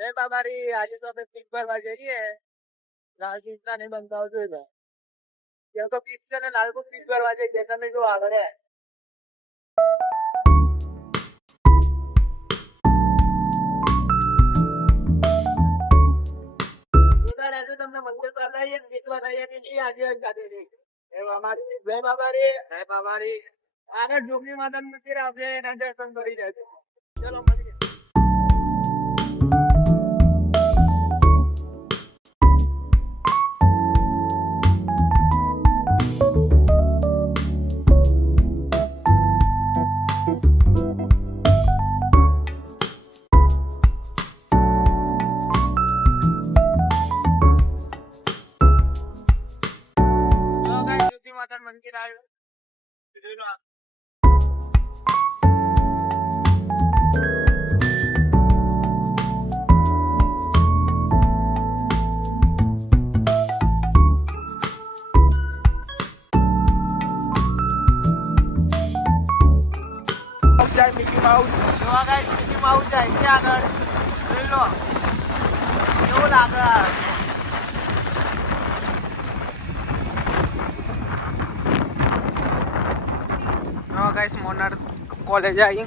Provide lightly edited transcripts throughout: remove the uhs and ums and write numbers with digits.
જય બાબારી. આજે તો આપણે પીક ભરવા જઈએ. લાલકૃષ્ણ ને બંધાવ જોઈ ત્યાં તો પીક છે ને લાલપુર પીક ભરવા જઈએ. તમે જો આગળ તમને મંદિર પર લઈએ પીકવા લઈએ કે આજે જય બાબારી. જય બાબારી. જય બાબારી. આગળ જોગણી માતા મંદિર આવશે એના દર્શન કરી દેજો. ચલો મળીએ. મંદિર આવ્યું. મિકી માઉસ જોવા ગાઈસ. મિકી માઉસ જાય છે આગળ. જોઈ લો કેવું લાગે. ગાઈસ મોનાર કોલેજ આવી.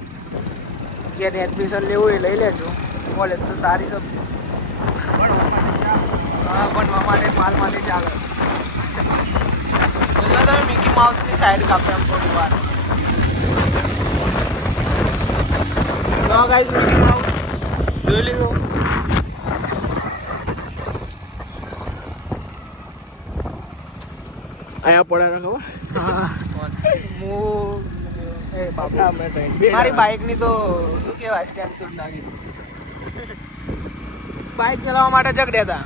જેને એડમિશન લેવું એ લઈ લેજો. કોલેજ તો સારી છે. ભણવા માટે માલ માટે ચાલે. તમે મિકી માઉસની સાઈડ કાપે એમ થોડી વાર. ગાઈસ મિકી માઉસ જોઈ લીધો. અહીંયા પડે ખબર. હા મારી બાઇક ની તો શું કેવાય સ્ટેન્ડ તો નાખી. બાઇક ચલાવવા માટે જગડ્યા હતા.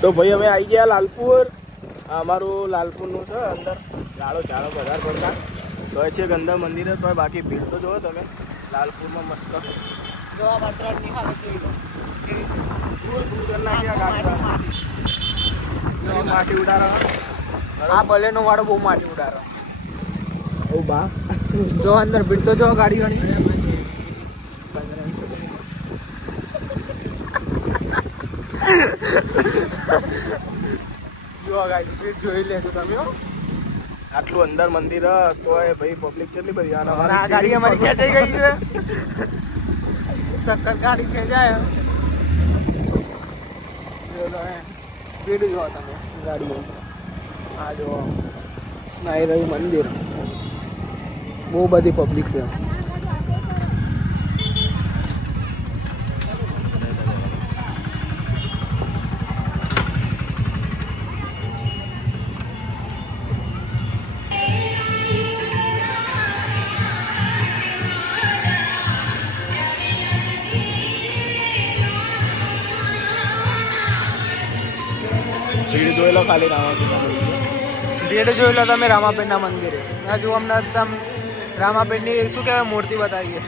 તો ભાઈ અમે આવી ગયા લાલપુર. અમારું લાલપુરનું છે અંદર ઝાડો વધારે પડતા તો છે કે અંદર મંદિર તો બાકી ભીડ તો જોવો તમે લાલપુરમાં મસ્ત જોવા માત્ર ની હાલત જોઈ લો. માટી ઉડાડો. આ બલેનો વાળો બહુ માટી ઉડાડો. ઓ બા જો અંદર ભીડ તો જો ગાડી વાળી. જો ગાડી ભીડ જોઈ લેજો તમે. આટલું અંદર મંદિર તો ભાઈ પબ્લિક કેટલી બધી. આ ગાડી અમારી ખેંચાઈ ગઈ છે. સખત ગાડી ખેંચાય. ભીડ જો તમે ગાડીઓ. આ જો નાઈ રહ્યું મંદિર. બહુ બધી પબ્લિક છે. ભીડ જોઈ લો ખાલી ભીડ જોઈ લો તમે રામાપીરના મંદિરે. હજુ હમણાં તમે રામાપીરની શું કહેવાય મૂર્તિ બતાવીએ.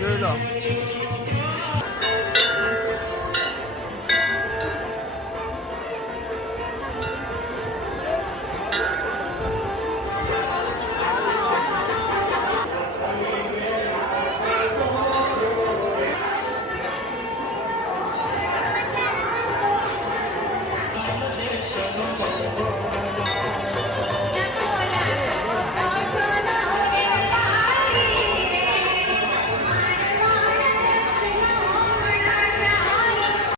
જોઈ લો